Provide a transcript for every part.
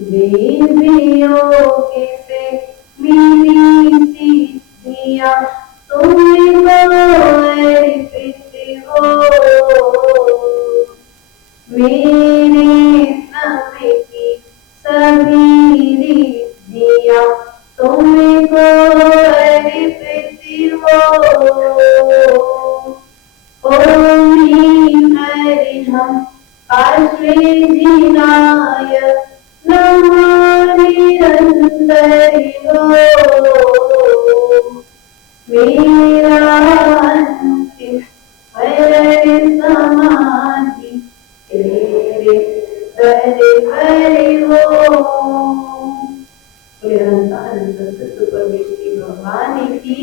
देवियों से मिली सिद्धियां तुमको अर्पित हो। मेरे समय की सभी रिद्धियां तुमको अर्पित हो। ओम ह्रीं हरिहं आश्वेजिनाय नमो निरन्तरि मेरा अंतिम हरण समाधि तेरे दर हरि हो। परमेश्वरी भगवान की,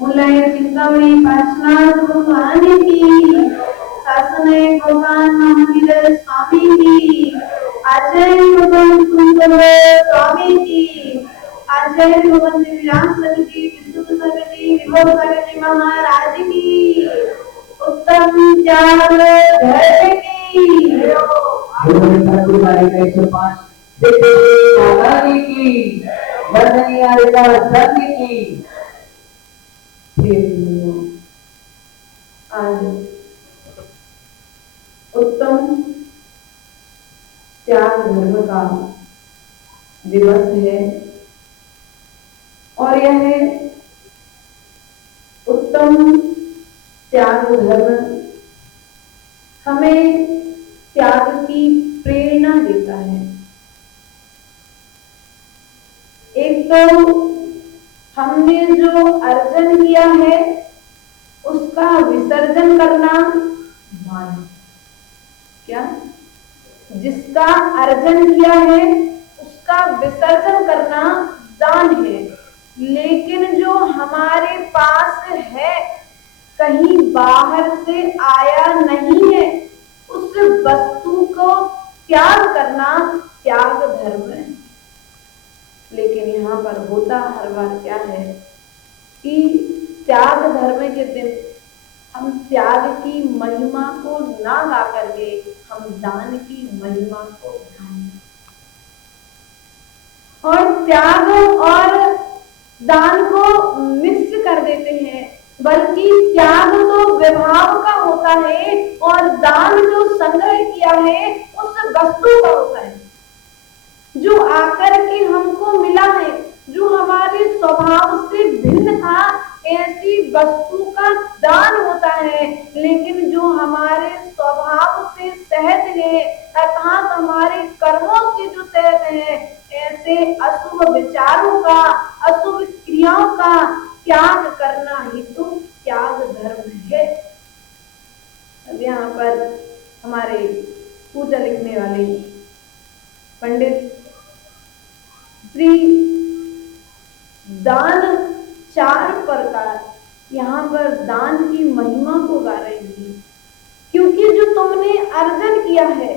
मुलाय चिंतामणि पार्श्वनाथ भगवान की, शासनय भगवान महावीर स्वामी की, आचार्य भगवान कुंदल स्वामी की, आचार्य भगवान विराम सर जी, विष्णु सर जी, विभव सर जी महाराज की, उत्तम त्याग धर्म की, वंदनीय की। आज उत्तम त्याग धर्म का दिवस है और यह उत्तम त्याग धर्म हमें त्याग की प्रेरणा देता है। एक तो हमने जो अर्जन किया है उसका विसर्जन करना दान। क्या? जिसका अर्जन किया है उसका विसर्जन करना दान है। लेकिन जो हमारे पास है, कहीं बाहर से आया नहीं है, उस वस्तु को त्याग करना त्याग धर्म है। लेकिन यहाँ पर होता हर बार क्या है कि त्याग धर्म के दिन हम त्याग की महिमा को ना गा करके हम दान की महिमा को गाएं और त्याग और दान को मिक्स कर देते हैं। बल्कि त्याग तो विभाव का होता है और दान जो संग्रह किया है उस वस्तु का होता है, जो आकर के हमको मिला है, जो हमारे स्वभाव से भिन्न था, ऐसी वस्तु का दान होता है। लेकिन जो हमारे स्वभाव से सहज है अर्थात हमारे कर्मों से जो सहज है, ऐसे अशुभ विचारों का, अशुभ क्रियाओं का त्याग करना ही तो त्याग धर्म है। अब यहाँ पर हमारे पूजा लिखने वाले पंडित श्री दान 4 प्रकार यहाँ पर दान की महिमा को गा रहे हैं। क्योंकि जो तुमने अर्जन किया है,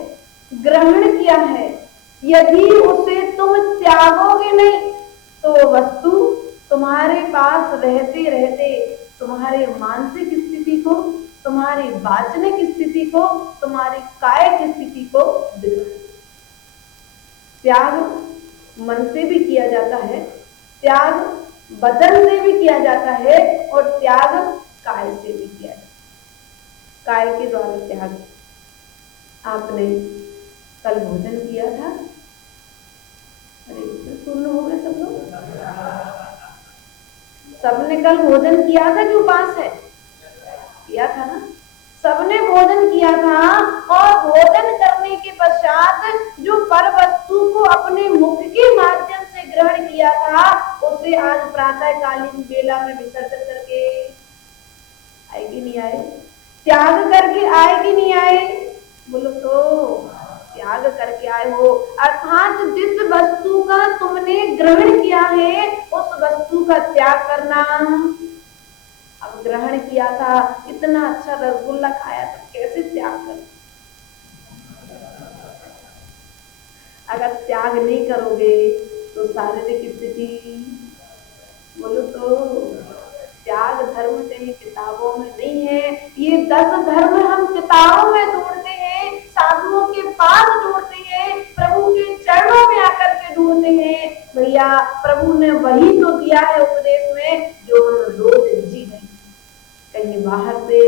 ग्रहण किया है, यदि उसे तुम त्यागोगे नहीं तो वस्तु तुम्हारे पास रहते रहते तुम्हारे मानसिक स्थिति को, तुम्हारी वाचनिक स्थिति को, तुम्हारी कायिक स्थिति को बिगाड़। त्याग मन से भी किया जाता है, त्याग बदन से भी किया जाता है और त्याग काय से भी किया जाता है। काय के द्वारा त्याग, आपने कल भोजन किया था, अरे पूर्ण हो गए सब लोग, सबने कल भोजन किया था कि उपास है? किया था ना, सबने भोजन किया था और भोजन करने के पश्चात जो पर वस्तु को अपने मुख के माध्यम से ग्रहण किया था उसे आज प्रातःकालीन बेला में विसर्जन करके आए कि नहीं आए? त्याग करके आए कि नहीं आए? बोलो तो त्याग करके आए हो। अर्थात जिस वस्तु का तुमने ग्रहण किया है उस वस्तु का त्याग करना। अब ग्रहण किया था, इतना अच्छा रसगुल्ला खाया था, कैसे त्याग कर? अगर त्याग नहीं करोगे तो शारीरिक स्थिति, बोलो तो त्याग धर्म कहीं किताबों में नहीं है। ये 10 धर्म हम किताबों में ढूंढते हैं, साधुओं के पास ढूंढते हैं, प्रभु के चरण भैया प्रभु ने वही तो दिया है उपदेश में जो हम रोज जी रहे हैं। कहीं बाहर से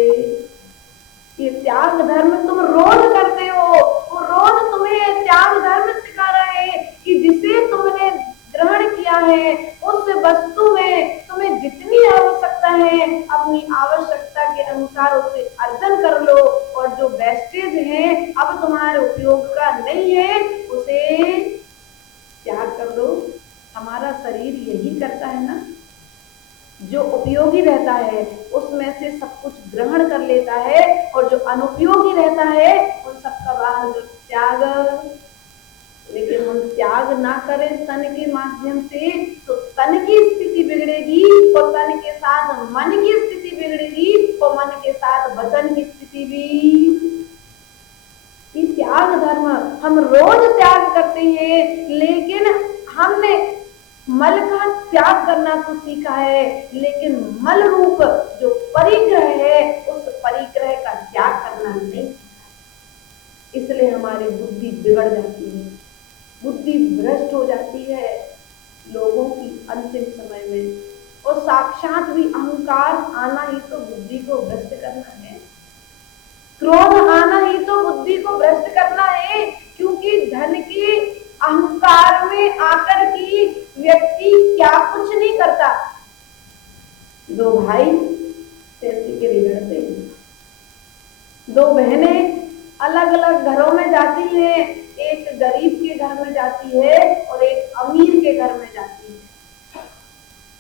ये त्याग धर्म तुम रोज करते हो, वो रोज तुम्हें त्याग धर्म सिखा रहा है कि जिसे तुमने ग्रहण किया है उस वस्तु में तुम्हें जितनी आवश्यकता है अपनी आवश्यकता के अनुसार उसे अर्जन कर लो, और जो वेस्टेज है अब तुम्हारे उपयोग का नहीं है उसे त्याग कर दो। हमारा शरीर यही करता है ना, जो उपयोगी रहता है उसमें से सब कुछ ग्रहण कर लेता है, और जो अनुपयोगी रहता है उन सबका बाहर त्याग। लेकिन हम त्याग ना करें तन के माध्यम से तो तन की स्थिति बिगड़ेगी, और तन के साथ मन की स्थिति बिगड़ेगी, और मन के साथ वचन की स्थिति भी। ये त्याग धर्म हम रोज त्याग करते हैं, लेकिन हमने मल का त्याग करना तो सीखा है, लेकिन मल रूप जो परिग्रह है उस परिग्रह का त्याग करना नहीं। इसलिए हमारी बुद्धि बिगड़ जाती है, बुद्धि भ्रष्ट हो जाती है लोगों की अंतिम समय में। और साक्षात भी अहंकार आना ही तो बुद्धि को भ्रष्ट करना है, क्रोध आना ही तो बुद्धि को भ्रष्ट करना है। क्योंकि धन के अहंकार में आकर की व्यक्ति क्या कुछ नहीं करता। दो भाई पैसे के लिए लड़ते हैं, दो बहनें अलग अलग घरों में जाती हैं, एक गरीब के घर में जाती है और एक अमीर के घर में जाती है।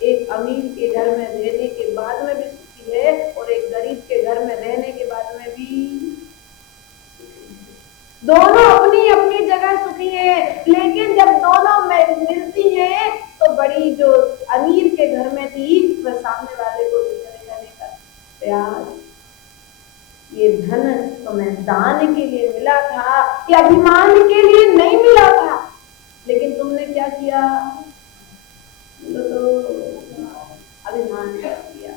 एक अमीर के घर में रहने के बाद में भी सुखी है, और एक गरीब के घर में रहने के बाद में भी। दोनों अपनी अपनी जगह सुखी है, लेकिन जब दोनों मिलती हैं तो बड़ी जो अमीर के घर में थी वह सामने वाले को दूसरे करने का प्रयास। ये धन तुम्हें दान के लिए मिला था, या अभिमान के लिए नहीं मिला था, लेकिन तुमने क्या किया? तो अभिमान कर दिया।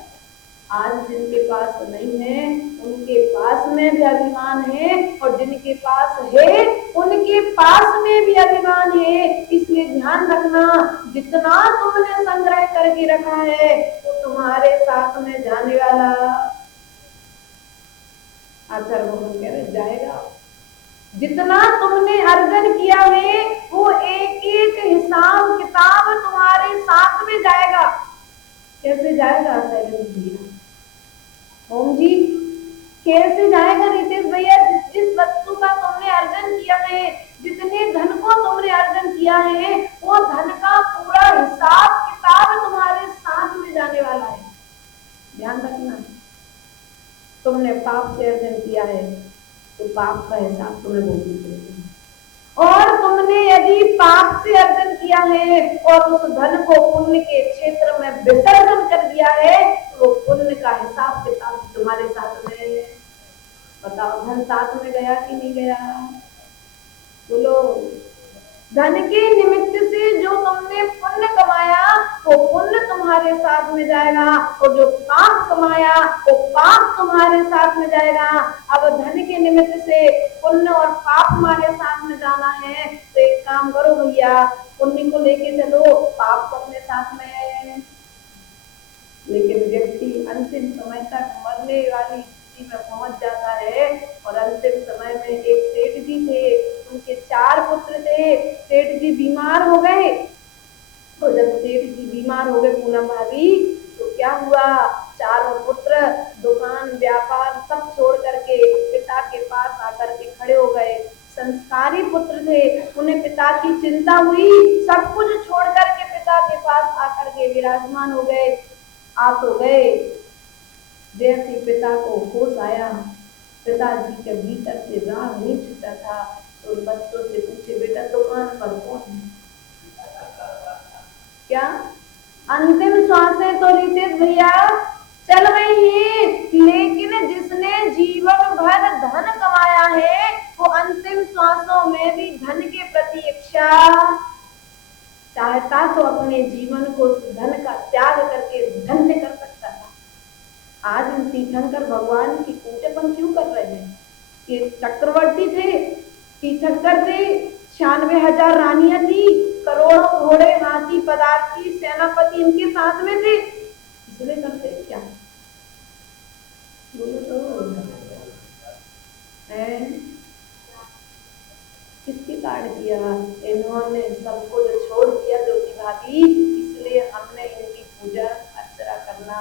आज जिनके पास नहीं है उनके पास में भी अभिमान है, और जिनके पास है उनके पास में भी अभिमान है। इसलिए ध्यान रखना, जितना तुमने संग्रह करके रखा है वो तुम्हारे साथ में जाने वाला आचार्य भगवान कह रहे जाएगा। जितना तुमने अर्जन किया है वो एक एक हिसाब किताब तुम्हारे साथ में जाएगा। कैसे जाएगा शैलेंद्र भैया, ओम जी? कैसे जाएगा रितेश भैया? जिस वस्तु का तुमने अर्जन किया है, जितने धन को तुमने अर्जन किया है, वो धन का पूरा हिसाब किताब तुम्हारे साथ में जाने वाला है। ध्यान रखना, तुमने पाप से अर्जन किया है तो पाप का हिसाब तुम्हें भोगना पड़ेगा, और तुमने यदि पाप से अर्जन किया है और उस धन को पुण्य के क्षेत्र में विसर्जन कर दिया है तो वो पुण्य का हिसाब किताब तुम्हारे साथ में। बताओ, धन साथ में गया कि नहीं गया? बोलो। धन के निमित्त से जो तुमने पुण्य कमाया वो पुण्य तुम्हारे साथ में जाएगा, और जो पाप कमाया वो पाप तुम्हारे साथ में जाएगा। अब धन के निमित्त से पुण्य और पाप हमारे साथ में जाना है तो एक काम करो भैया, पुण्य को लेके चलो, पाप को अपने साथ में। लेकिन व्यक्ति अंतिम समय तक मरने वाली स्थिति में पहुंच जाता है, और अंतिम समय में एक सेठ जी थे, उनके 4 पुत्र थे। सेठ जी बीमार हो गए, और जब सेठ जी बीमार हो गए पूनम भाभी, तो क्या हुआ? चारों पुत्र दुकान व्यापार सब छोड़ करके पिता के पास आकर के खड़े हो गए। संस्कारी पुत्र थे, उन्हें पिता की चिंता हुई, सब कुछ छोड़ करके पिता के पास आकर के विराजमान हो गए। आ तो गए, जैसे पिता को होश आया, पिताजी के भीतर से राग नहीं छूटा था, तो बच्चों से पूछे, बेटा दुकान पर कौन है? क्या अंतिम श्वासें तो रितेश भैया चल रही है, लेकिन जिसने जीवन भर धन कमाया है वो अंतिम श्वासों में भी धन के प्रति इच्छा चाहता तो अपने जीवन को धन का त्याग करके धन्य कर सकता था। आज इन तीर्थंकर भगवान की पूजा क्यों कर रहे हैं? ये चक्रवर्ती थे, तीर्थंकर थे, 96,000 रानियां थी, करोड़ों घोड़े, हाथी, पदार्थी, सेनापति इनके साथ में थे, इसलिए करते क्या? बोलो तो है किसकी काट दिया? इन्होंने सबको जो छोड़ दिया ज्योति भाभी, इसलिए हमने इनकी पूजा अर्चना करना।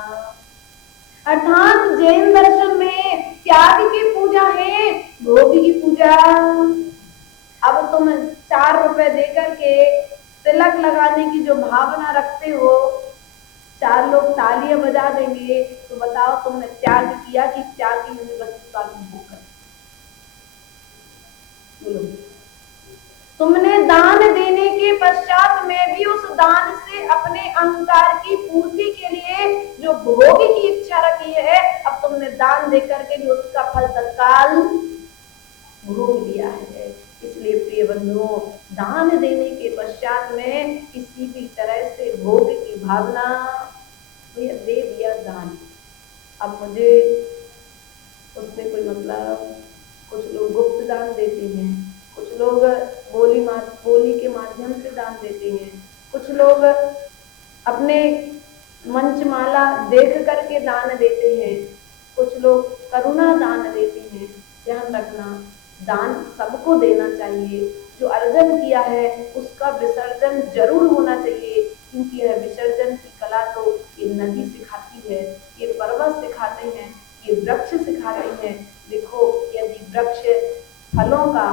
अर्थात जैन दर्शन में त्याग की पूजा है, भोग की पूजा। अब तुम 4 रुपए देकर के तिलक लगाने की जो भावना रखते हो, 4 लोग तालियां बजा देंगे, तो बताओ तुमने त्याग किया कि त्याग की वस्तु का भोग कर? बोलो। तुमने दान देने के पश्चात में भी उस दान से अपने अहंकार की पूर्ति के लिए जो भोग की इच्छा रखी है, अब तुमने दान देकर के भी उसका फल तत्काल भोग लिया है। इसलिए प्रिय बंधुओं, दान देने के पश्चात में किसी भी तरह से भोग की भावना, तो दे दिया दान, अब मुझे उससे कोई मतलब। कुछ लोग गुप्त दान देते हैं, कुछ लोग बोली के माध्यम से दान देते हैं, कुछ लोग अपने मंचमाला देख करके दान देते हैं, कुछ लोग करुणा दान देते हैं। ध्यान रखना, दान सबको देना चाहिए। जो अर्जन किया है उसका विसर्जन जरूर होना चाहिए, क्योंकि यह विसर्जन की कला तो ये नदी सिखाती है, ये पर्वत सिखाते हैं, ये वृक्ष सिखाते हैं। देखो, यदि वृक्ष फलों का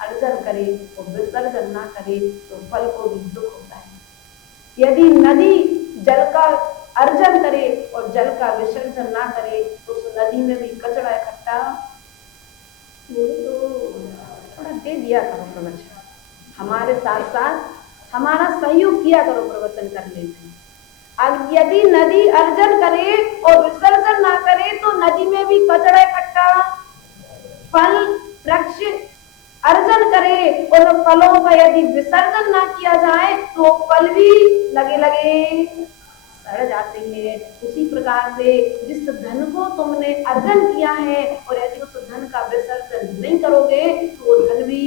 अर्जन करे तो विसर्जन ना करे तो फल को भी दुख होता है। यदि नदी जल का अर्जन करे और जल का विसर्जन ना करे तो उस नदी में भी कचरा इकट्ठा तो थोड़ा दे दिया करो प्रवचन, हमारे साथ साथ हमारा सहयोग किया करो प्रवचन करने में। अब यदि नदी अर्जन करे और विसर्जन ना करे तो नदी में भी कचरा इकट्ठा, फल वृक्ष अर्जन करे और फलों का यदि विसर्जन ना किया जाए तो फल भी लगे लगे सड़ जाते हैं। उसी प्रकार से जिस धन को तुमने अर्जन किया है और यदि उस धन का विसर्जन नहीं करोगे तो वो धन भी,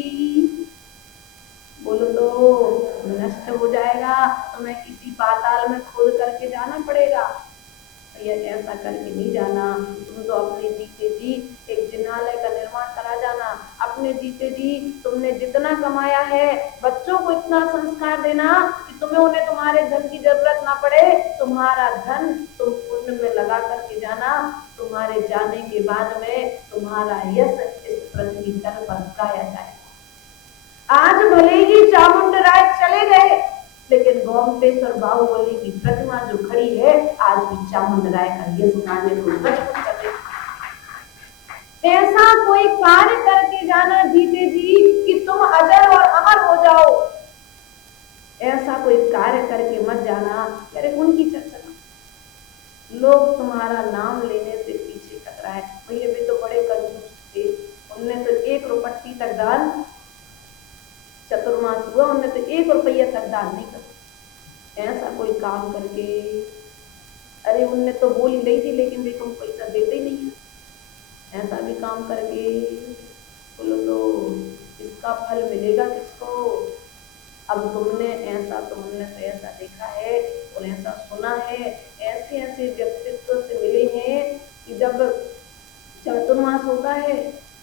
बोलो तो, नष्ट हो जाएगा, तुम्हें किसी पाताल में खोद करके जाना पड़ेगा। ये ऐसा करके नहीं जाना। तुम तो अपने जीते जी एक जिनालय का निर्माण करा जाना। अपने जीते जी तुमने जितना कमाया है बच्चों को इतना संस्कार देना कि उन्हें तुम्हारे धन की जरूरत ना पड़े। तुम्हारा धन तुम पुण्य में लगा करके जाना। तुम्हारे जाने के बाद में तुम्हारा यश इस पृथ्वी तल पर गाया जाए। आज भले ही चामुंडराय चले गए, लेकिन गोमटेश्वर बाहुबली की प्रतिमा जो खड़ी है आज भी चामुंडराय का यश गाने को मजबूत कर रही। ऐसा कोई कार्य करके जाना जीते जी कि तुम अजर और अमर हो जाओ, ऐसा कोई कार्य करके मत जाना। अरे उनकी चर्चा, लोग तुम्हारा नाम लेने से पीछे कतरा है। भैया भी तो बड़े कंजूस थे, उनने तो 1 रुपट्टी तक दान, चतुर्मास हुआ उनने तो 1 रुपया तक दान नहीं कर। ऐसा कोई काम करके, अरे उनने तो बोली ली थी लेकिन देखो पैसा देते ही नहीं है। ऐसा भी काम करके बोलो तो इसका फल मिलेगा किसको? अब तुमने तो ऐसा देखा है और ऐसा सुना है, ऐसे ऐसे व्यक्तित्व से मिले हैं कि जब चतुर्मास होता है,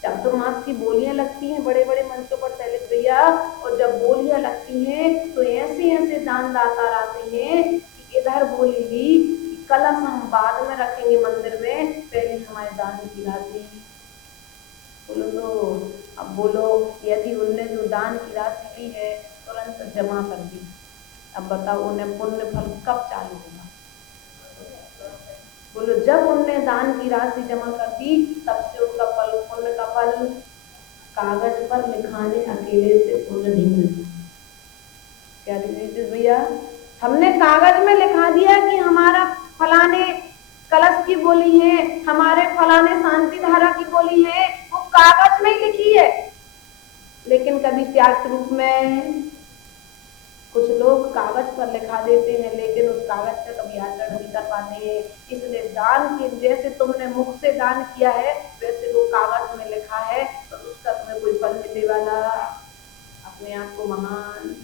चातुर्मास की बोलियां लगती हैं बड़े बड़े मंचों पर शैलेश भैया, और जब बोलियां लगती हैं तो ऐसे ऐसे दानदाता आते हैं कि इधर बोलेगी कि कलश हम बाद में रखेंगे मंदिर में, पहले हमारे दान की राशि। बोलो तो अब बोलो, यदि उनने जो दान की राशि ली है तुरंत जमा कर दी, अब बताओ उन्हें पुण्य फल कब चालू होगा? बोलो जब उनने दान की राशि जमा कर दी तब से उनका फल, पुण्य का फल कागज पर लिखाने अकेले से पुण्य नहीं मिलता। क्या दीजिए भैया, हमने कागज में लिखा दिया कि हमारा फलाने कलश की बोली है, हमारे फलाने शांति धारा की बोली है, वो कागज में ही लिखी है, लेकिन कभी त्याग के रूप में कुछ लोग कागज पर लिखा देते हैं लेकिन उस कागज का कभी आचरण नहीं कर पाते हैं। इसलिए दान के, जैसे तुमने मुख से दान किया है वैसे वो कागज में लिखा है तो उसका तुम्हें कोई फल मिलने वाला। अब अपने आप को महान।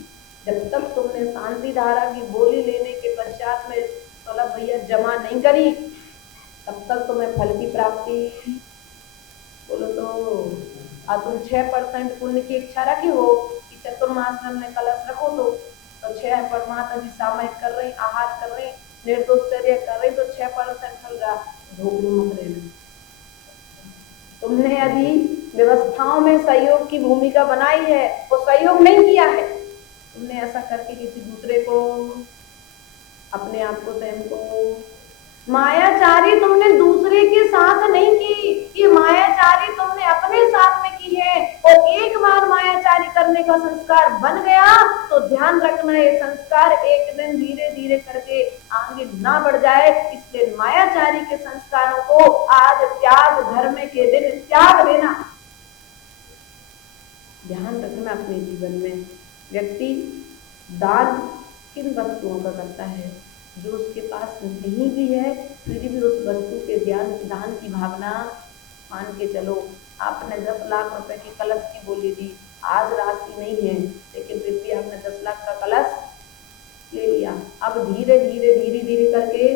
जब तक तुमने शांति धारा की बोली लेने के पश्चात में 16 भैया जमा नहीं करी, तब तक तुम्हें फल की प्राप्ति। बोलो तो तुम 6% पुण्य की इच्छा रखी हो कि चतुर्मास में हमने कलश रखो, तो 6 परमात्मा जी सामयिक कर रहे, आहार कर रहे, निर्दोषचर्या कर रहे, तो 6% फल रहा। धोखे मत रहना। तुमने यदि व्यवस्थाओं में सहयोग की भूमिका बनाई है, वो सहयोग नहीं किया है, तुमने ऐसा करके किसी दूसरे को, अपने आप को, स्वयं को मायाचारी तुमने दूसरे के साथ नहीं की, ये मायाचारी तुमने अपने साथ में की है। और एक बार मायाचारी करने का संस्कार बन गया तो ध्यान रखना, ये संस्कार एक दिन धीरे धीरे करके आगे ना बढ़ जाए। इसलिए मायाचारी के संस्कारों को आज त्याग धर्म के दिन त्याग देना। ध्यान रखना अपने जीवन में। व्यक्ति दान किन वस्तुओं का करता है? जो उसके पास नहीं भी है फिर भी उस वस्तु के दान की भावना। मान के चलो आपने 10 लाख रुपए की कलश की बोली दी, आज राशि नहीं है, लेकिन फिर भी आपने 10 लाख का कलश ले लिया। अब धीरे धीरे धीरे धीरे करके,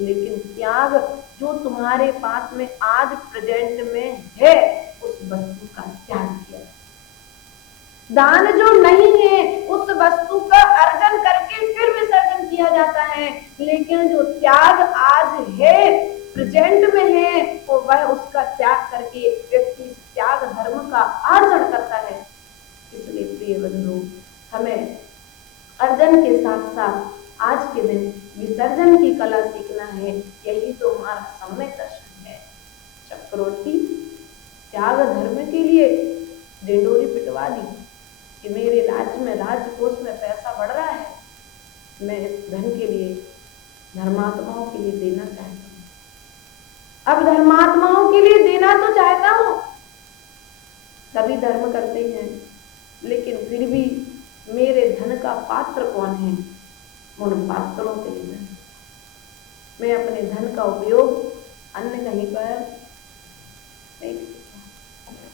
लेकिन त्याग जो तुम्हारे पास में आज प्रेजेंट में है उस वस्तु का त्याग किया। दान जो नहीं है उस वस्तु का अर्जन करके फिर विसर्जन किया जाता है, लेकिन जो त्याग आज है प्रेजेंट में है तो वह उसका त्याग करके व्यक्ति त्याग धर्म का अर्जन करता है। इसलिए प्रिय बंधु, हमें अर्जन के साथ साथ आज के दिन विसर्जन की कला सीखना है। यही तो हमारा सम्यक दर्शन है। चक्रवर्ती त्याग धर्म के लिए डिंडोरी पिटवा दी कि मेरे राज्य में, राजकोष में पैसा बढ़ रहा है, मैं इस धन के लिए धर्मात्माओं के लिए देना चाहता हूँ। अब धर्मात्माओं के लिए देना तो चाहता हूँ, सभी धर्म करते हैं, लेकिन फिर भी मेरे धन का पात्र कौन है? उन पात्रों के लिए मैं अपने धन का उपयोग अन्य कहीं पर नहीं।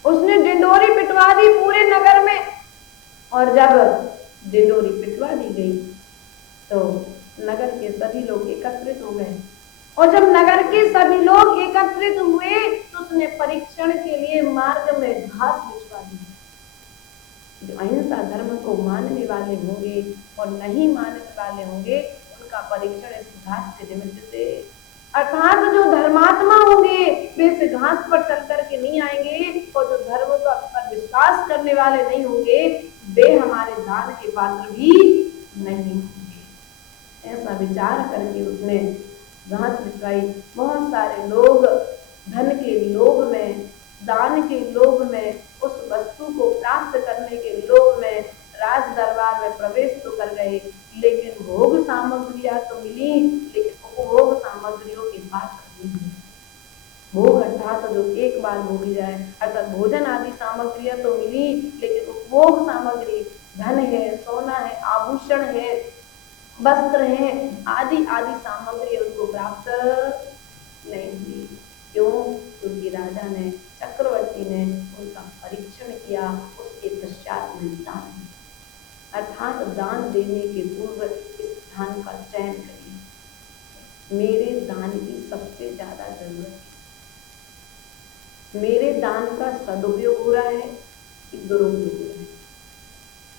उसने डिंडोरी पिटवा दी पूरे नगर में, और जब डिंडोरी पिटवा दी गई तो नगर के सभी लोग एकत्रित हो गए। और जब नगर के सभी लोग एकत्रित हुए तो उसने परीक्षण के लिए मार्ग में घास बिछवा दी। जो अहिंसा धर्म को मानने वाले होंगे और नहीं मानने वाले होंगे, उनका परीक्षण इस घास के निमित्त से, अर्थात जो धर्मात्मा होंगे वे इस घास पर चल करके नहीं आएंगे, और जो धर्म पर विश्वास करने वाले नहीं होंगे वे हमारे दान के पात्र भी नहीं होंगे। ऐसा विचार करके उसने घास बिछवाई। बहुत सारे लोग धन के लोभ में, दान के लोभ में, उस वस्तु को प्राप्त करने के लोभ में राज दरबार में प्रवेश तो कर गए, लेकिन भोग सामग्रियां तो मिली, लेकिन उपभोग सामग्रियों के पात्र नहीं मिले। भोग अर्थात जो एक बार भोगी जाए, अर्थात भोजन आदि सामग्रियां तो मिली, लेकिन उपभोग सामग्री धन है, सोना है, आभूषण है, वस्त्र है, आदि आदि सामग्री उनको प्राप्त नहीं हुई। क्यों? क्योंकि राजा ने, चक्रवर्ती ने उनका परीक्षण किया, उसके पश्चात में दान, अर्थात दान देने के पूर्व इस दान का चयन करिए। मेरे दान की सबसे ज्यादा जरूरत, मेरे दान का सदुपयोग हो रहा है कि दुरुपयोग हो रहा है?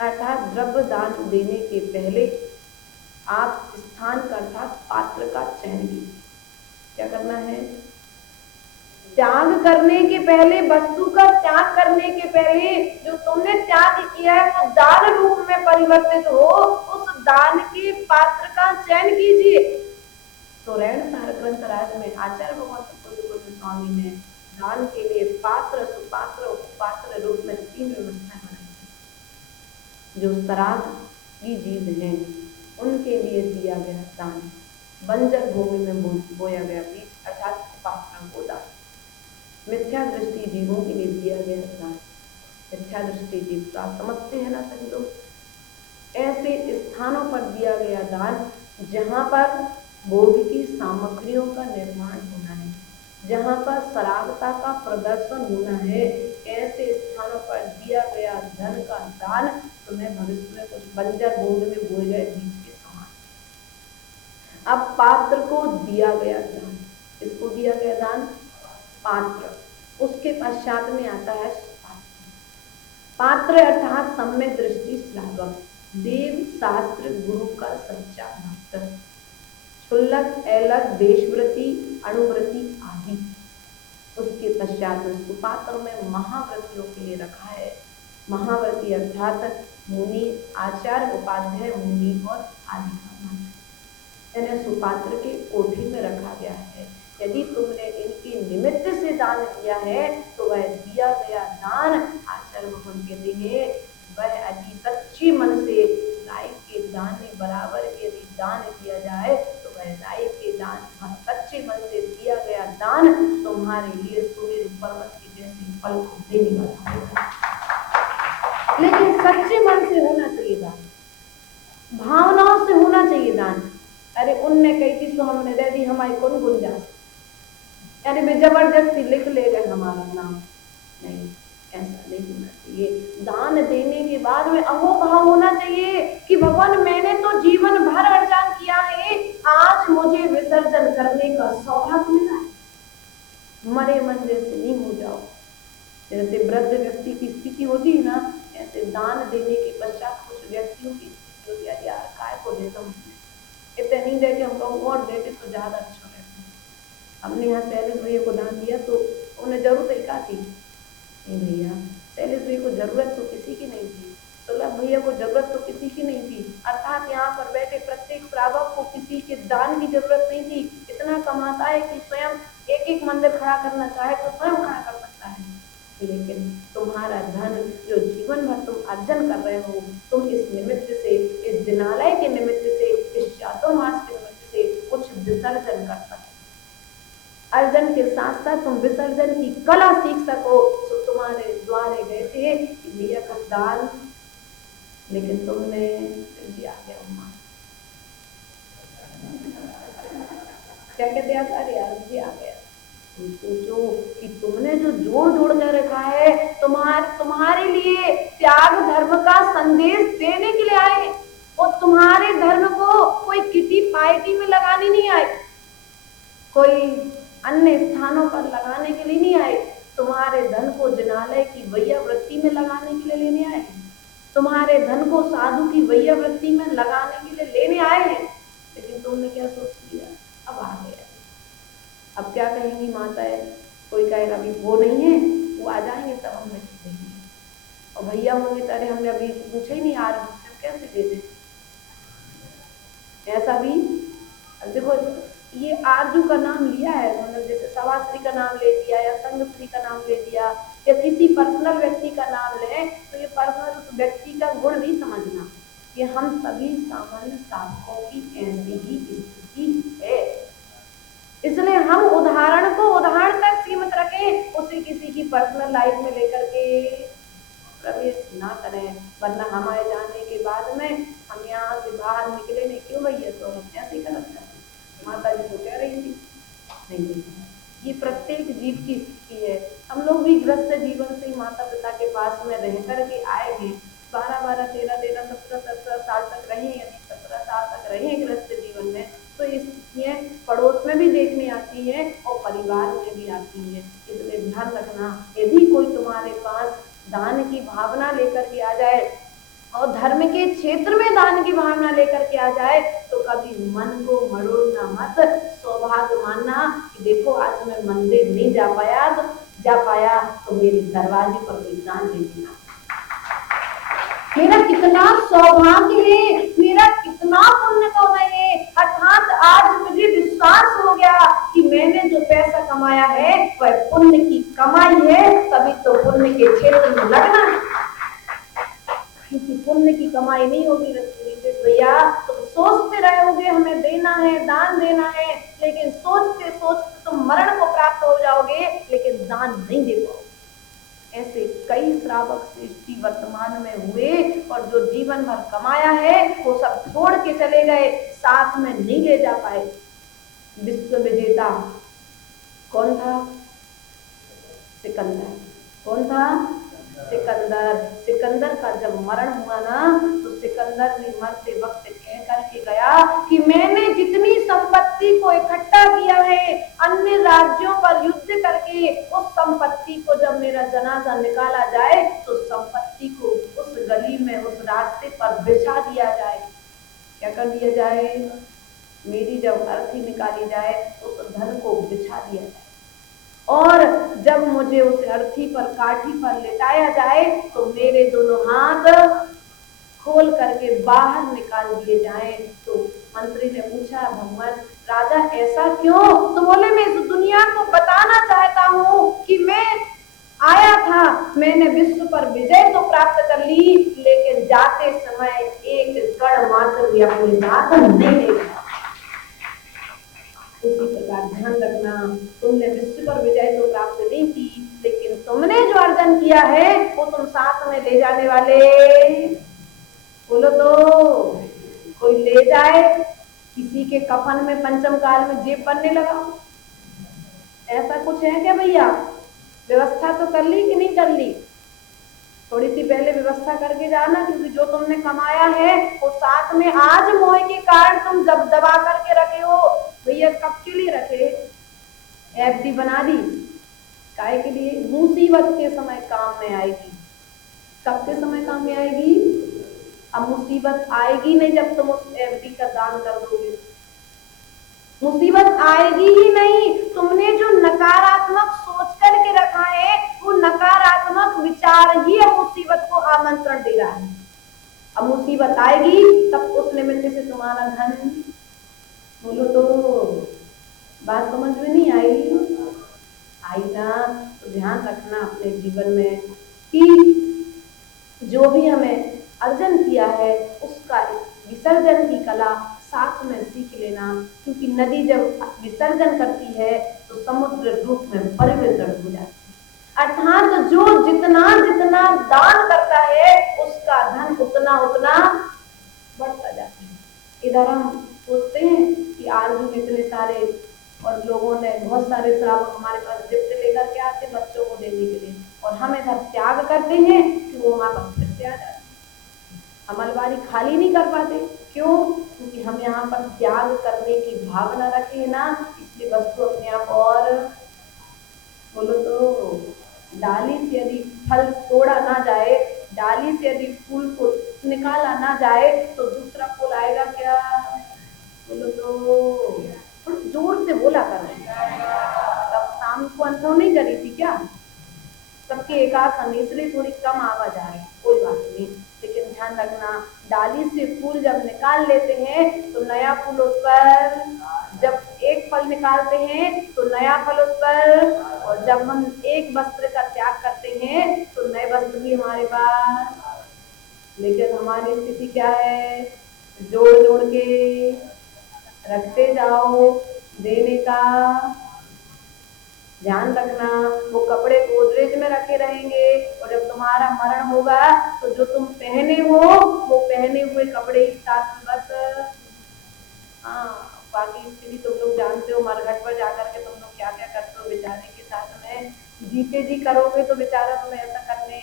अर्थात द्रव्य दान देने के पहले आप स्थान का अर्थात पात्र का चयन कीजिए। क्या करना है? त्याग करने के पहले, वस्तु का त्याग करने के पहले जो तुमने त्याग किया है वो दान रूप में परिवर्तित हो, उस दान के पात्र का चयन कीजिए। तो रैण सार ग्रंथ राज में आचार्य भगवान स्वामी ने दान के लिए पात्र, सुपात्र, उपपात्र रूप में 3 व्यवस्थाएं बनाई। जो श्राद्ध की जीव है उनके लिए दिया गया दान, बंजर भूमि में बोया गया बीज अर्थात पात्र को दान, मिथ्या दृष्टि जीवों के लिए दिया गया दान। मिथ्या दृष्टि जीव का समझते हैं ना सभी लोग? ऐसे स्थानों पर दिया गया दान जहां पर भोग की सामग्रियों का निर्माण होना है, जहां पर सरागता का प्रदर्शन होना है, ऐसे स्थानों पर दिया गया धन का दान तुम्हें भविष्य में कुछ बंजर भूमि में बोए गए बीज के समान। अब पात्र को दिया गया दान, किसको दिया गया दान? पात्र। उसके पश्चात में आता है पात्र अर्थात सम्यक दृष्टि श्रावक, देव शास्त्र गुरु का सच्चा भक्त, क्षुल्लक एलक देशव्रती अणुव्रती आदि। उसके पश्चात में सुपात्र में महाव्रतियों के लिए रखा है। महाव्रती अर्थात मुनि, आचार्य, उपाध्याय, मुनि और आदि का नाम। इन्हें सुपात्र के कोठरी में रखा गया है। यदि तुमने इनके निमित्त से दान दिया है तो वह दिया गया दान, आचार्य भगवान कहते हैं, वह अति सच्ची मन से राय के दान बराबर यदि दान दिया जाए तो वह राय के दान सच्चे मन से दिया गया दान तुम्हारे लिए सूर्य पर्वत के जैसे फल को देने वाला होगा। लेकिन सच्चे मन से होना चाहिए दान, भावनाओं से होना चाहिए दान। अरे उनने कही थी तो हमने दे दी, हमारी कौन गुंजाइश, यानी वे जबरदस्ती लिख ले गए हमारा नाम, नहीं, ऐसा नहीं होना चाहिए। दान देने के बाद में अहोभाव होना चाहिए कि भगवान मैंने तो जीवन भर अर्जन किया है, आज मुझे विसर्जन करने का सौभाग्य मिला है। मरे मन जैसे नहीं हो जाओ। जैसे वृद्ध व्यक्ति की स्थिति होती है ना, ऐसे दान देने के पश्चात कुछ व्यक्तियों की स्थिति होती है, यार काय को देता हूँ, इतने नहीं दे के हम लोग और देते तो ज्यादा अच्छा रहता। हमने यहाँ शैलेश भैया को दान दिया तो उन्हें जरूरत ही क्या थी? नहीं भैया, शैलेश भैया को जरूरत तो किसी की नहीं थी, सुलभ भैया को जरूरत तो किसी की नहीं थी, अर्थात यहाँ पर बैठे प्रत्येक श्रावक को किसी के दान की जरूरत नहीं थी। इतना कमाता है कि स्वयं एक एक मंदिर खड़ा करना चाहे तो स्वयं खड़ा कर सकता है। लेकिन तुम्हारा धन जो जीवन भर तुम अर्जन कर रहे हो, तुम इस निमित्त से, इस दिनालय के निमित्त से, इस चातुर्मास के निमित्त से कुछ विसर्जन कर सकते। अर्जन के साथ साथ तुम विसर्जन की कला सीख सको। तो तुम्हारे द्वारे गए थे कि भैया का दान, लेकिन तुमने जी आ गया उम्मा, क्या कहते हैं यार जी आ गया। सोचो कि तुमने जो जोड़ जोड़ कर रखा है, तुम्हारे लिए त्याग धर्म का संदेश देने के लिए आए, और तुम्हारे धर्म को कोई किसी पार्टी में लगाने नहीं आए, कोई अन्य स्थानों पर लगाने के लिए नहीं आए। तुम्हारे धन को जिनालय की वैया वृत्ति में लगाने के लिए लेने आए हैं, तुम्हारे धन को साधु की वैया वृत्ति में लगाने के लिए लेने आए हैं। लेकिन तुमने क्या सोच लिया? अब आ गया। अब क्या कहेंगी माता है, कोई कहेगा अभी वो नहीं है, वो आ जाएंगे तब हम देंगे, और भैया होंगे तो अरे हमने अभी पूछे ही नहीं, आ रहे कैसे दे दे। ऐसा भी देखो, ये आरजू का नाम लिया है, मतलब जैसे सवाश्री का नाम ले दिया या संगश्री का नाम ले दिया या किसी पर्सनल व्यक्ति का नाम ले, तो ये पर्सनल उस व्यक्ति का गुण भी समझना कि हम सभी सामान्य साधकों की ऐसी ही स्थिति है। इसलिए हम उदाहरण को उदाहरण तक सीमित रखें, उसे किसी की पर्सनल लाइफ में लेकर के प्रवेश ना करें, वरना हमारे जाने के बाद में हम यहाँ से बाहर निकले नहीं, क्यों भैया तो हम ऐसे गलत करते। माता जी तो कह रही थी नहीं, ये प्रत्येक जीव की स्थिति है। हम लोग भी गृहस्थ जीवन से माता पिता के पास में रह करके आए हैं, 12-12, 13-13, 17-17 साल तक रहे, यानी 17 साल तक रहे गृहस्थ जीवन में, तो ये स्थितियाँ पड़ोस में भी देखने आती हैं और परिवार में भी आती हैं। इसलिए ध्यान रखना, यदि कोई तुम्हारे पास दान की भावना लेकर के आ जाए और धर्म के क्षेत्र में दान की भावना लेकर के आ जाए, तो कभी मन को मरोड़ना मत, सौभाग्य मानना कि देखो आज मैं मंदिर नहीं जा पाया तो मेरे दरवाजे पर कोई दान दे देना, मेरा कितना सौभाग्य है, मेरा कितना पुण्य का उदय है। अर्थात आज मुझे विश्वास हो गया कि मैंने जो पैसा कमाया है वह पुण्य की कमाई है, तभी तो पुण्य के क्षेत्र में लगना है। किसी पुण्य की कमाई नहीं होगी भैया, तुम सोचते रहोगे हमें देना है, दान देना है, लेकिन सोचते सोचते तुम मरण को प्राप्त हो जाओगे, लेकिन दान नहीं दे पाओगे। ऐसे कई श्रावक सृष्टि वर्तमान में हुए, और जो जीवन भर कमाया है वो सब छोड़ के चले गए, साथ में नहीं ले जा पाए। विश्व विजेता कौन था? सिकंदर। कौन था? सिकंदर सिकंदर का जब मरण हुआ ना, तो सिकंदर ने मरते वक्त कह करके गया कि मैंने जितनी संपत्ति को इकट्ठा किया है अन्य राज्यों पर युद्ध करके, उस संपत्ति को जब मेरा जनाजा निकाला जाए तो संपत्ति को उस गली में, उस रास्ते पर बिछा दिया जाए। क्या कर दिया जाए? मेरी जब अर्थी निकाली जाए उस धन को बिछा दिया जाए, और जब मुझे उस अर्थी पर, काठी पर लिटाया जाए तो मेरे दोनों हाथ खोल करके बाहर निकाल दिए जाएं। तो मंत्री ने पूछा, भगवान राजा ऐसा क्यों? तो बोले, मैं इस दुनिया को बताना चाहता हूँ कि मैं आया था, मैंने विश्व पर विजय तो प्राप्त कर ली, लेकिन जाते समय एक कण मात्र भी अपने साथ नहीं ले। उसी प्रकार ध्यान रखना, तुमने विश्व पर विजय तो प्राप्त नहीं की, लेकिन तुमने जो अर्जन किया है वो तुम साथ में ले जाने वाले, बोलो तो कोई ले जाए। किसी के कफन में पंचम काल में जेब बनने लगा, ऐसा कुछ है क्या भैया? व्यवस्था तो कर ली कि नहीं कर ली? थोड़ी सी पहले व्यवस्था करके जाना, क्योंकि जो तुमने कमाया है वो साथ में आज मोह के कारण तुम जब दबा करके रखे हो। भैया कब के लिए रखे? एफडी बना दी, काहे के लिए? मुसीबत के समय काम में आएगी। कब के समय काम में आएगी? अब मुसीबत आएगी नहीं जब तुम उस एफडी का दान कर दोगे, मुसीबत आएगी ही नहीं। तुमने जो नकारात्मक सोच करके रखा है वो नकारात्मक विचार ही अब मुसीबत को आमंत्रण दे रहा है। अब मुसीबत आएगी तब उस निमित्त से तुम्हारा धन, बोलो तो बात समझ में नहीं आई ना? तो ध्यान रखना अपने जीवन में कि जो भी हमें अर्जन किया है उसका विसर्जन की कला साथ में सीख लेना, क्योंकि नदी जब विसर्जन करती है तो समुद्र रूप में परिवर्तन हो जाती है। अर्थात जो जितना जितना दान करता है उसका धन उतना उतना बढ़ता जाता है। इधर हम सोचते हैं कि आर्मी में इतने सारे और लोगों ने बहुत सारे श्रावक हमारे पास गिफ्ट लेकर के आते बच्चों को देने के लिए, और हम इधर त्याग करते हैं कि वो हमारे पास फिर से आ जाते, हम अलमारी खाली नहीं कर पाते। क्यों? क्योंकि हम यहाँ पर त्याग करने की भावना रखे हैं ना, इसलिए वस्तु अपने आप और, बोलो तो डाली से यदि फल तोड़ा ना जाए, डाली से यदि फूल को निकाला ना जाए तो दूसरा फूल आएगा क्या? बोलो तो जोर से बोला कर। तब शाम को अनुभव नहीं करी थी क्या? सबके एकासन, इसलिए थोड़ी कम आवाज आ रही, कोई बात नहीं। लेकिन ध्यान रखना, डाली से फूल जब निकाल लेते हैं तो नया फूल उस पर, जब एक फल निकालते हैं तो नया फल उस पर, और जब हम एक वस्त्र का त्याग करते हैं तो नए वस्त्र भी हमारे पास। लेकिन हमारी स्थिति क्या है? जोड़ जोड़ के रखते जाओ देने का। ध्यान रखना, वो कपड़े गोदरेज में रखे रहेंगे और जब तुम्हारा मरण होगा तो जो तुम पहने हो वो पहने हुए कपड़े ही साथ बस। हाँ, बाकी स्थिति तुम लोग जानते हो, मरघट पर जाकर के तुम लोग क्या क्या करते हो बेचारे के साथ में। जीते जी करोगे तो बेचारा तुम्हें ऐसा करने,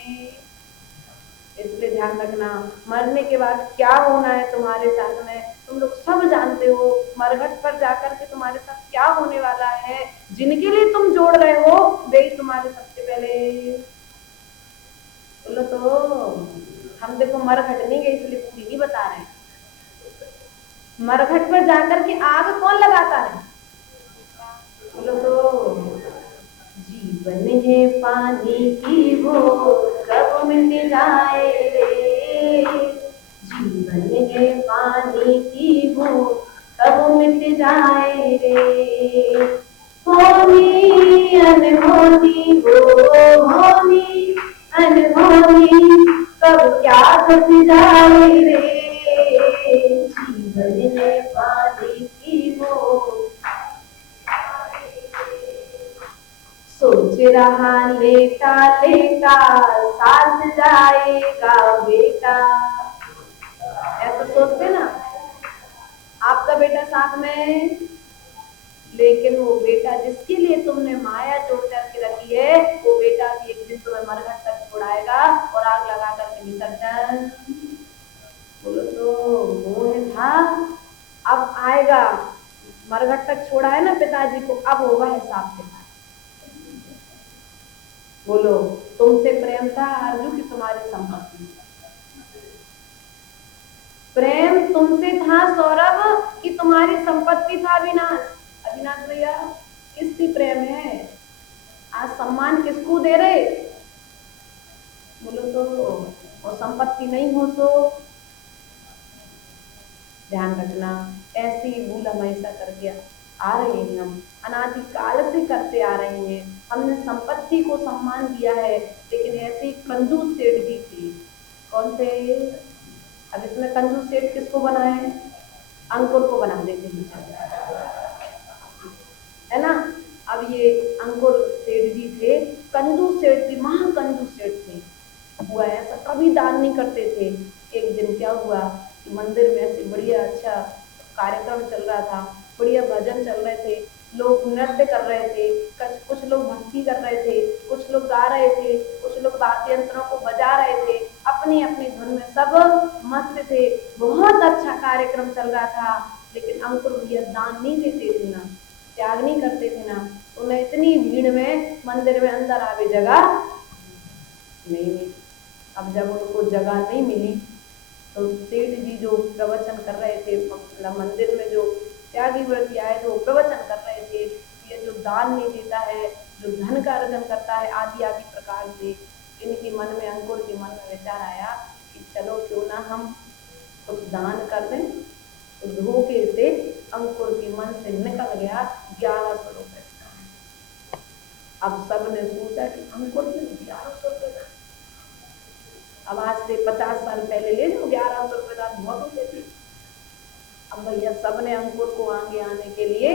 इसलिए ध्यान रखना, मरने के बाद क्या होना है तुम्हारे साथ में तुम लोग सब जानते हो। मरघट पर जाकर के तुम्हारे साथ क्या होने वाला है, जिनके लिए तुम जोड़ रहे हो वे ही तुम्हारे सबसे पहले, बोलो तो हम देखो मरघट नहीं गए इसलिए पूरी नहीं बता रहे। मरघट पर जाकर के आग कौन लगाता है? बोलो तो जीवन है पानी की वो कब मिट जाए रे, जीवन है पानी की वो कब मिट जाए रे, होनी अनहोनी वो होनी अनहोनी कब क्या घट जाए रे, जीवन है पानी की वो सोच रहा लेटा लेटा साथ जाएगा बेटा। ऐसा सोचते ना, आपका बेटा साथ में, लेकिन वो बेटा जिसके लिए तुमने माया जोड़ करके रखी है वो बेटा भी एक दिन तुम्हें मरघट तक छोड़ाएगा और आग लगा करके विसर्जन। बोलो तो मोह था, अब आएगा। मरघट तक छोड़ा है ना पिताजी को, अब होगा हिसाब किताब। बोलो, तुमसे प्रेम था आरजू की तुम्हारी संपत्ति? प्रेम तुमसे था सौरभ कि तुम्हारी संपत्ति था अविनाश? अविनाश भैया, किसकी प्रेम है? आज सम्मान किसको दे रहे? बोलो तो, और संपत्ति नहीं हो तो ध्यान रखना। ऐसी भूल हमेशा करके आ रहे हैं, हम अनादिकाल से करते आ रहे हैं। हमने संपत्ति को सम्मान दिया है, लेकिन ऐसे कंजूस सेठ जी थे। कौन थे? अब इसमें कंजूस सेठ किसको बनाए? अंकुर को बना देते हैं, है ना। अब ये अंकुर सेठ जी थे, कंजूस सेठ थे, महाकंजूस सेठ थे। हुआ ऐसा, कभी दान नहीं करते थे। एक दिन क्या हुआ कि मंदिर में ऐसे बढ़िया अच्छा कार्यक्रम चल रहा था, बढ़िया भजन चल रहे थे, लोग नृत्य कर रहे थे, कुछ लोग भक्ति कर रहे थे, कुछ लोग गा रहे थे, कुछ लोग वाद्य यंत्रों को बजा रहे थे, अपनी अपनी धुन में सब मस्त थे। बहुत अच्छा कार्यक्रम चल रहा था, लेकिन अंकुर भैया दान नहीं देते थे ना, त्याग नहीं करते थे ना। उन्हें इतनी भीड़ में मंदिर में अंदर आवे जगह नहीं मिली। अब जब उनको जगह नहीं मिली तो सेठ जी जो प्रवचन कर रहे थे, मतलब मंदिर में जो त्यागी व्रती आए थे वो प्रवचन कर रहे थे, ये जो दान नहीं देता है, जो धन का अर्जन करता है, आदि आदि प्रकार से। इनके मन में, अंकुर के मन में विचार आया कि चलो क्यों ना हम कुछ दान कर दें। तो धोखे से अंकुर के मन से निकल गया 1100 रुपए। अब सबने सोचा कि अंकुर ने 1100 रुपए, अब आज से 50 साल पहले ले लो 1100 रुपए दान बहुत होते थे। अब भैया सबने अंकुर को आगे आने के लिए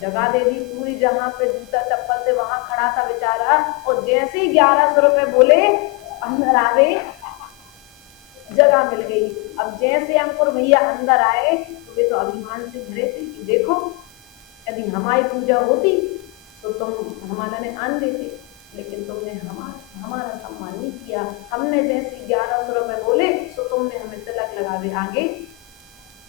जगह दे दी पूरी, जहां पे जूता चप्पल से वहां खड़ा था बेचारा, और जैसे ही 1100 रुपए बोले अंदर आवे, जगह मिल गई। अब जैसे अंकुर भैया अंदर आए तो वे तो अभिमान से भरे थे कि देखो, यदि हमारी पूजा होती तो तुम हमारा ने आन देते, लेकिन तुमने हमारा सम्मान नहीं किया। हमने जैसे 1100 रुपए बोले तो तुमने हमें तिलक लगावे आगे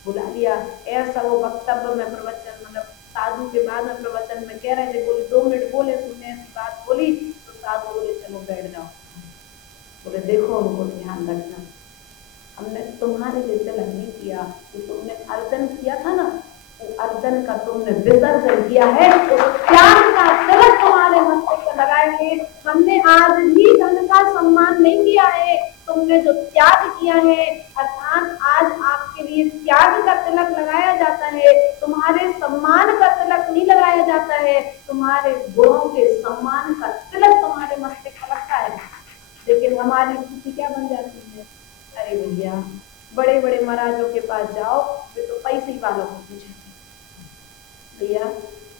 बुला लिया। ऐसा वो वक्तव्य में प्रवचन, मतलब साधु के बाद में प्रवचन में कह रहे थे, बोले 2 मिनट बोले, सुनने ऐसी बात बोली तो साधु बोले चलो बैठ जाओ। बोले देखो उनको ध्यान रखना, हमने तुम्हारे लिए तिलक नहीं किया, तो तुमने अर्जन किया था ना, तो अर्जन का तुमने विसर्जन किया है, तो त्याग का तिलक तुम्हारे मस्तक पर लगाएंगे। हमने आज भी धन का सम्मान नहीं किया है, तुमने जो त्याग किया है, अर्थात आज आपके लिए त्याग का तिलक लगाया जाता है, तुम्हारे सम्मान का तिलक नहीं लगाया जाता है। तुम्हारे गुणों के सम्मान का तिलक तुम्हारे मस्तक पर लगता है, लेकिन हमारी स्थिति क्या बन जाती है? अरे भैया, बड़े बड़े महाराजों के पास जाओ, वे तो पैसे वालों को पूछेंगे। भैया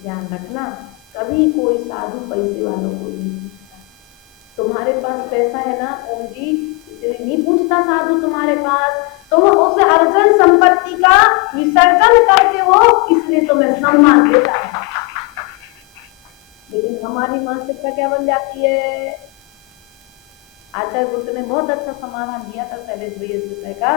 ध्यान रखना, कभी कोई साधु पैसे वालों को नहीं पूछता। तुम्हारे पास पैसा है ना ओम जी, इसलिए नहीं पूछता साधु तुम्हारे पास, तुम उस अर्जन संपत्ति का विसर्जन करते हो, इसलिए तुम्हें सम्मान देता है। लेकिन हमारी मानसिकता क्या बन जाती है? आचार्य गुरुदेव ने बहुत अच्छा समाधान दिया था शैलेश भैया इस विषय का।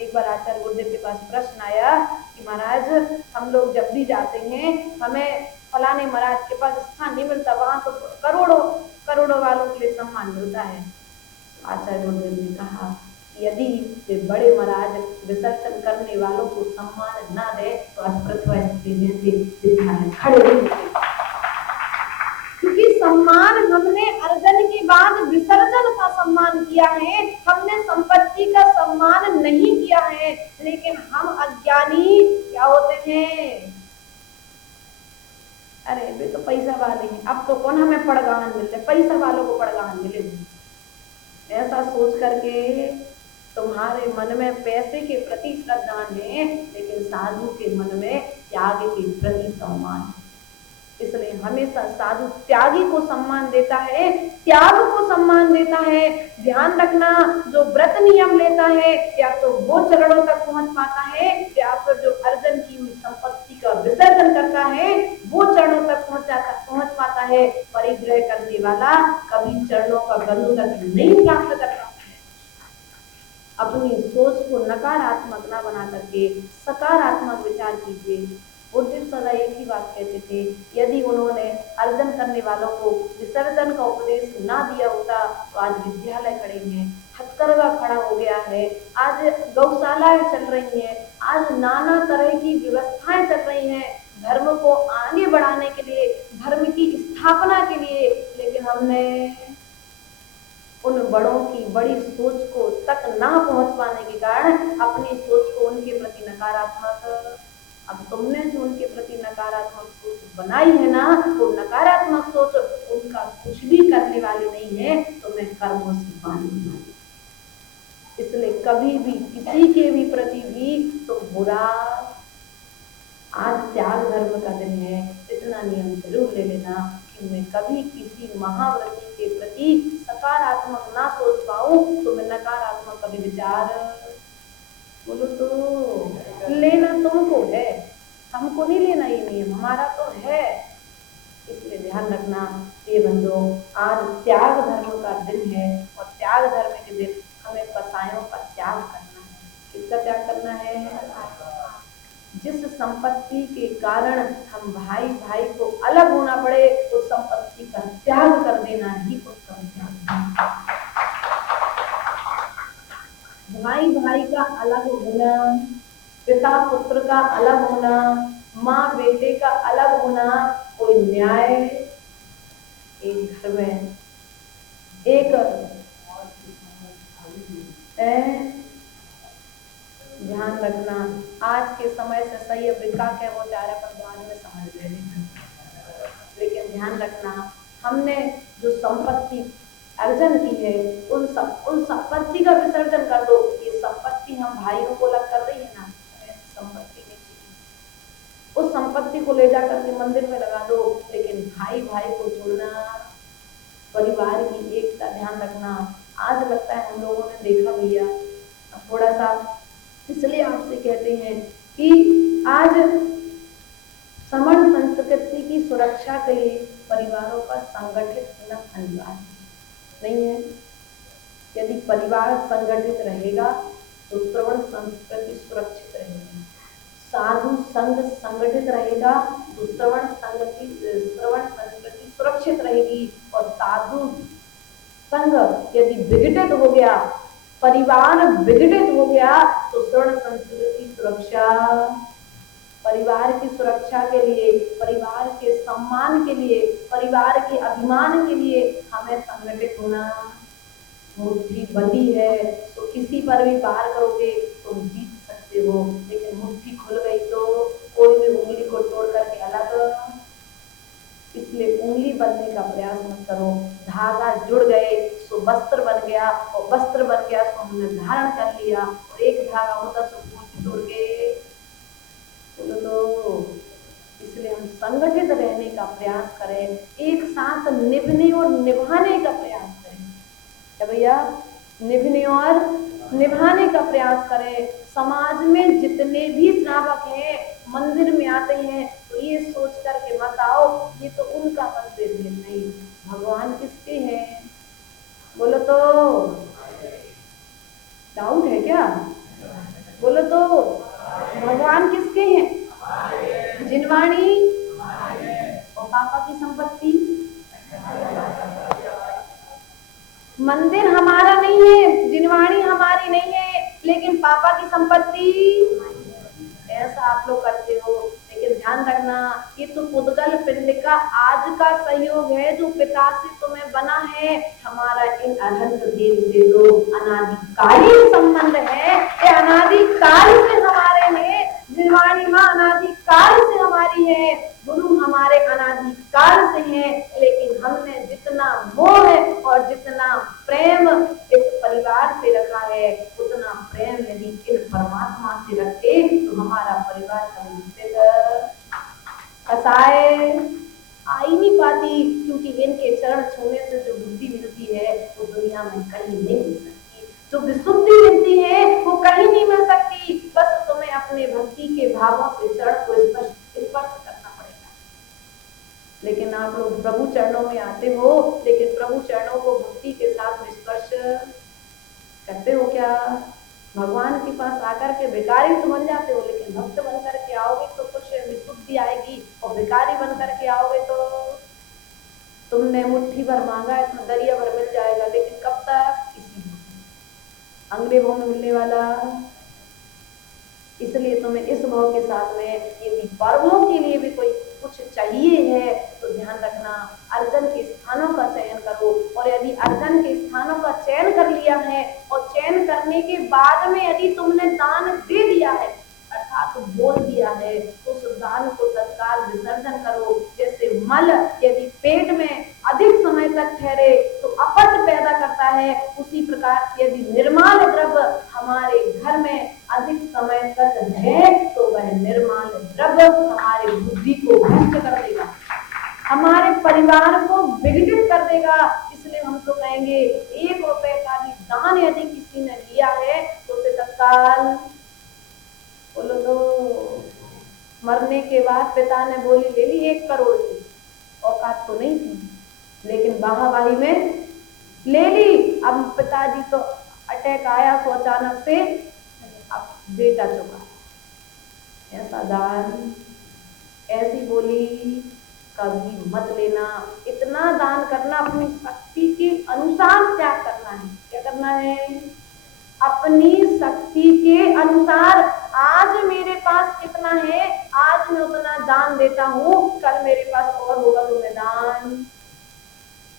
एक बार आचार्य गुरुदेव के पास प्रश्न आया कि महाराज, हम लोग जब भी जाते हैं हमें फलाने महाराज के पास स्थान नहीं मिलता, वहां तो करोड़ों करोड़ों वालों के लिए सम्मान मिलता है। आचार्य गुरुदेव ने कहा यदि वे बड़े महाराज विसर्जन करने वालों को सम्मान ना दे तो अस्पृथ्वी जैसे खड़े नहीं होते, क्योंकि सम्मान हमने अर्जन के बाद विसर्जन का सम्मान किया है, हमने संपत्ति का सम्मान नहीं किया है। लेकिन हम अज्ञानी क्या होते हैं? अरे वे तो पैसा वाले हैं, अब तो कौन हमें पड़गान मिलते, पैसा वालों को पड़गान मिले। ऐसा सोच करके तुम्हारे मन में पैसे के प्रति श्रद्धा है, लेकिन साधु के मन में त्याग के प्रति सम्मान। इसलिए हमेशा साधु त्यागी को सम्मान देता है, त्याग को सम्मान देता है। ध्यान रखना, जो व्रत नियम लेता है या तो वो चरणों तक पहुंच पाता है, या फिर जो अर्जन की हुई संपत्ति का विसर्जन करता है वो चरणों तक पहुंच पाता है। परिग्रह करने वाला कभी चरणों का आपका गंधक नहीं प्राप्त कर पाते हैं। अपनी सोच को नकारात्मक ना बना करके सकारात्मक विचार कीजिए। बुद्ध सदा एक ही बात कहते थे, यदि उन्होंने अर्जन करने वालों को विसर्जन का उपदेश ना दिया होता तो आज विद्यालय खड़े हैं, हथकरघा खड़ा हो गया है, आज गौशालाएं चल रही हैं, आज नाना तरह की व्यवस्थाएं चल रही हैं धर्म को आगे बढ़ाने के लिए, धर्म की स्थापना के लिए। लेकिन हमने उन बड़ों की बड़ी सोच को तक ना पहुंच पाने के कारण अपनी सोच को उनके प्रति नकारात्मक, अब तुमने जो उनके प्रति नकारात्मक सोच बनाई है ना, तो नकारात्मक सोच उनका कुछ भी करने वाली नहीं है, तुम्हें कर्मों से बांधने वाली। इसलिए कभी भी किसी के भी प्रति भी तो बुरा, आज त्याग धर्म का दिन है, इतना नियम जरूर ले लेना कि मैं कभी किसी महाव्रती के प्रति सकारात्मक ना सोच पाऊं, तो मैं नकारात्मक कभी विचार, बोलो तो लेना तुमको है, हमको नहीं लेना, ये नियम हमारा तो है। इसलिए ध्यान रखना ये बंधुओं, आज त्याग धर्म का दिन है और त्याग धर्म के दिन हमें कसायों का त्याग करना है। किसका त्याग करना है? जिस संपत्ति के कारण हम भाई भाई को अलग होना पड़े, उस संपत्ति का त्याग कर देना ही उत्तम त्याग है। भाई भाई का अलग होना, पिता पुत्र का अलग होना, माँ बेटे का अलग होना कोई न्याय, एक घर में एक ध्यान रखना, आज के समय से सही विका के वो जा रहा पर बाद में समझ लेना। लेकिन ध्यान रखना, हमने जो संपत्ति अर्जन की है उन संपत्ति का विसर्जन कर दो। ये संपत्ति हम भाइयों को लग कर रही है ना, संपत्ति नहीं चाहिए, उस संपत्ति को ले जाकर के मंदिर में लगा दो, लेकिन भाई भाई को जोड़ना, परिवार की एकता ध्यान रखना। आज लगता है हम लोगों ने देखा भैया, थोड़ा सा इसलिए आपसे कहते हैं कि आज समण संस्कृति की सुरक्षा के लिए परिवारों का संगठित होना अनिवार्य नहीं है। यदि परिवार संगठित रहेगा तो श्रवण संस्कृति सुरक्षित रहेगी, साधु संघ संगठित रहेगा तो श्रवण संस्कृति सुरक्षित रहेगी, और साधु संघ यदि विघटित हो गया, परिवार विघटित हो गया, तो श्रवण संस्कृति सुरक्षा, परिवार की सुरक्षा के लिए, परिवार के सम्मान के लिए, परिवार के अभिमान के लिए हमें संगठित होना। मुट्ठी बंदी है तो किसी पर भी पार करोगे तुम जीत सकते हो, लेकिन मुट्ठी खुल गई तो कोई भी उंगली को तोड़ करके अलग। इसलिए उंगली बनने का प्रयास मत करो। धागा जुड़ गए तो वस्त्र बन गया, और वस्त्र बन गया तो हमने धारण कर लिया, और एक धागा होता तो तोड़ के तो। इसलिए हम संगठित रहने का प्रयास करें, एक साथ निभने और निभाने का प्रयास करें। क्या भैया? निभने और निभाने का प्रयास करें। समाज में जितने भी श्रावक हैं मंदिर में आते हैं तो ये सोच करके मत आओ ये तो उनका मंदिर है, नहीं, भगवान किसके हैं? बोलो तो, डाउट है क्या? बोलो तो, भगवान किसके हैं? जिनवाणी और पापा की संपत्ति। मंदिर हमारा नहीं है, जिनवाणी हमारी नहीं है, लेकिन पापा की संपत्ति, ऐसा आप लोग करते हो। लेकिन ध्यान रखना, ये तो पुद्गल पिंड का आज का सहयोग है जो पिता से तुम्हें बना है। हमारा इन अनंत देव से तो अनादिकालीन संबंध है, ये अनादिकाल से हमारे हैं। जिनवाणी माँ अनादिकाल से हमारी है, गुरु हमारे अनादिकाल से हैं, लेकिन हमने जितना मोह और जितना प्रेम इस परिवार से रखा है, उतना प्रेम यदि इन परमात्मा से रखते तो हमारा परिवार कसाए आ ही नहीं पाती, क्योंकि इनके चरण छूने से जो बुद्धि मिलती है वो दुनिया में कहीं नहीं मिल सकती, जो विशुद्धि मिलती है वो कहीं नहीं मिल सकती। बस तुम्हें अपने भक्ति के भावों से चरण को स्पर्श करना पड़ेगा। लेकिन आप लोग प्रभु चरणों में आते हो, लेकिन प्रभु चरणों को भक्ति के तो बन जाते हो, लेकिन भक्त बन करके आओगे तो कुछ विशुद्धि आएगी, और भिखारी बन करके आओगे तो तुमने मुट्ठी भर मांगा है तो दरिया भर मिल जाएगा, लेकिन कब तक? इसी अगले भाव में मिलने वाला। इसलिए तुम्हें इस भाव के साथ में यदि पर्वों के लिए भी कोई कुछ चाहिए है तो ध्यान रखना, अर्जन के स्थानों का चयन करो। और यदि अर्जन के स्थानों का चयन कर लिया है और चयन करने के बाद में यदि तुमने दान दे दिया है, अर्थात बोल दिया है, तो उस दान को तत्काल विसर्जन करो। जैसे मल यदि पेट में अधिक समय तक ठहरे तो अपच पैदा करता है, उसी प्रकार यदि निर्माल द्रव्य हमारे घर में अधिक समय तक है तो वह निर्माल द्रव्य हमारी बुद्धि को भ्रष्ट कर देगा, हमारे परिवार को विघटित कर देगा। इसलिए हम तो कहेंगे 1 रुपए का भी दान यदि किसी ने लिया है तो उसे तत्काल बोलो तो, मरने के बाद पिता ने बोली ले ली 1 करोड़ की, औकात तो नहीं थी लेकिन वाहवाही में ले ली। अब पिताजी तो अटैक आया तो अचानक से अब बेटा चुका। ऐसा दान, ऐसी बोली कभी मत लेना। इतना दान करना, अपनी शक्ति के अनुसार त्याग करना है। क्या करना है? अपनी शक्ति के अनुसार। आज मेरे पास कितना है, आज मैं उतना दान देता हूँ, कल मेरे पास और होगा तो मैं दान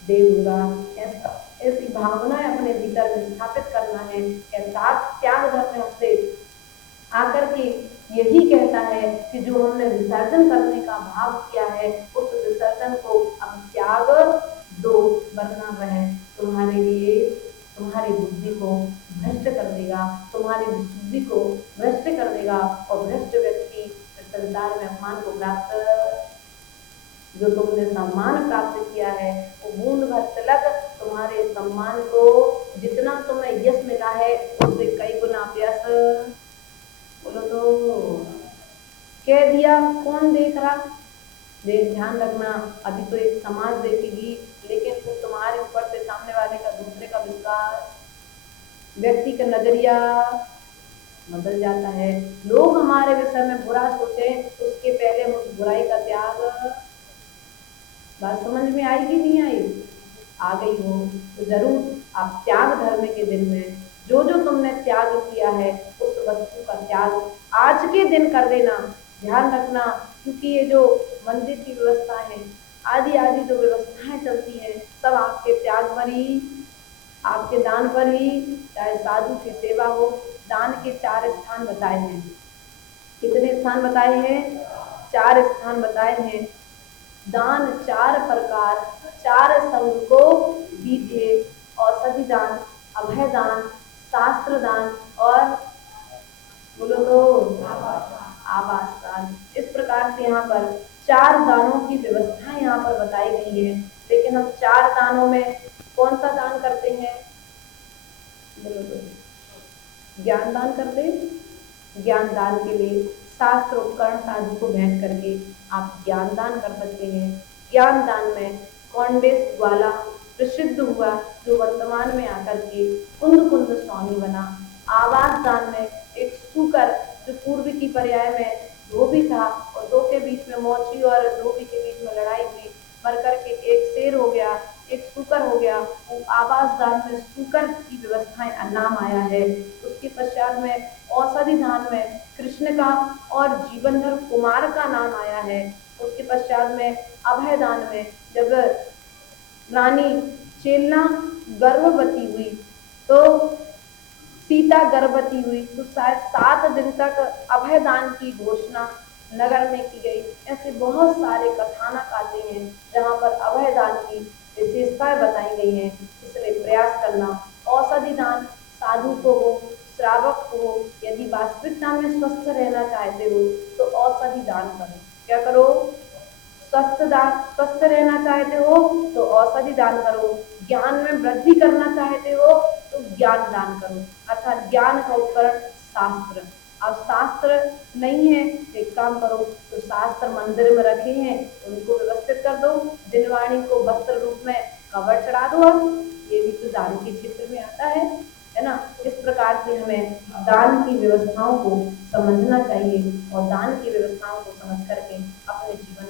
दे दूंगा। ऐसी भावना अपने भीतर में स्थापित करना है। त्याग धर्म हमसे आकर के यही कहता है कि जो हमने विसर्जन करने का भाव किया है उस विसर्जन को अब त्याग दो, वरना वह तुम्हारे लिए तुम्हारी बुद्धि को भ्रष्ट कर देगा, तुम्हारी बुद्धि को भ्रष्ट कर देगा। और भ्रष्ट व्यक्ति संसार में अपमान को प्राप्त, जो तुमने सम्मान प्राप्त किया है वो बूंद भर तिलक तुम्हारे सम्मान को, जितना तुम्हें यश मिला है उससे कई गुना व्यस, बोलो तो कह दिया, कौन देख रहा? देख, ध्यान रखना, अभी तो एक समाज देखेगी, लेकिन फिर तुम्हारे ऊपर से सामने वाले का, दूसरे का विश्वास, व्यक्ति का नजरिया बदल जाता है। लोग हमारे विषय में बुरा सोचे उसके पहले हम उस बुराई का त्याग। बात समझ में आई कि नहीं आई? आ गई हो तो जरूर आप त्याग धर्म के दिन में जो जो तुमने त्याग किया है उस वस्तु का त्याग आज के दिन कर देना। ध्यान रखना, क्योंकि ये जो मंदिर की व्यवस्था है, आदि आदि जो व्यवस्थाएं चलती हैं, सब आपके त्याग पर ही, आपके दान पर ही। चाहे साधु की सेवा हो, दान के 4 स्थान बताए हैं। कितने स्थान बताए हैं? 4 स्थान बताए हैं। दान 4 प्रकार, 4 संग को विधे, औषधि दान, अभय दान, शास्त्र दान और बोलो तो आवास दान। इस प्रकार से यहाँ पर 4 दानों की व्यवस्था यहाँ पर बताई गई है। लेकिन हम 4 दानों में कौन सा दान करते हैं? बोलो तो ज्ञान दान करते हैं। ज्ञान दान के लिए शास्त्र उपकरण साधु को भेंट करके आप ज्ञान दान कर सकते हैं। ज्ञान दान में कौंडेस ग्वाला प्रसिद्ध हुआ, जो वर्तमान में आकर के कुंद कुंद स्वामी बना। आवास दान में एक सूकर, जो पूर्व की पर्याय में धोबी था और 2 के बीच में मोची और धोबी के बीच में लड़ाई हुई, मर करके एक शेर हो गया, एक सूकर हो गया। वो आवास दान में सूकर की व्यवस्थाएं नाम आया है। उसके पश्चात में औषधि दान में कृष्ण का और जीवनधर कुमार का नाम आया है। उसके पश्चात में अभय दान में जब रानी चेलना गर्भवती हुई, तो सीता गर्भवती हुई, तो शायद 7 दिन तक अभय दान की घोषणा नगर में की गई। ऐसे बहुत सारे कथानक आते हैं जहाँ पर अभय दान की विशेषताएं बताई गई हैं। इसलिए प्रयास करना, औषधि दान साधु को हो, श्रावक को हो, यदि वास्तविकता में स्वस्थ रहना चाहते हो तो औषधि दान करो। क्या करो? स्वस्थ रहना चाहते हो तो औषधि दान करो। ज्ञान में वृद्धि करना चाहते हो तो ज्ञान दान करो, अर्थात ज्ञान का उपकरण शास्त्र। अब शास्त्र नहीं है, एक काम करो, तो शास्त्र मंदिर में रखे हैं उनको व्यवस्थित कर दो। दिनवाणी को वस्त्र रूप में कवर चढ़ा दो। अब ये भी तो दान के क्षेत्र में आता है। है ना। इस प्रकार से हमें दान की व्यवस्थाओं को समझना चाहिए और दान की व्यवस्थाओं को समझ करके अपने जीवन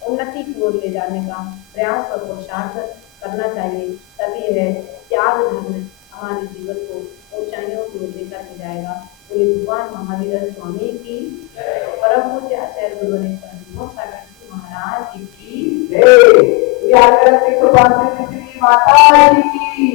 उन्नति की ओर ले जाने का प्रयास और पुरुषार्थ करना चाहिए। तभी यह त्याग धर्म हमारे जीवन को ऊंचाइयों की ओर लेकर के जाएगा। बोले भगवान महावीर स्वामी की, परम पूज्य आचार्य गुरुवरेण्य सागर महाराज की जय। माता की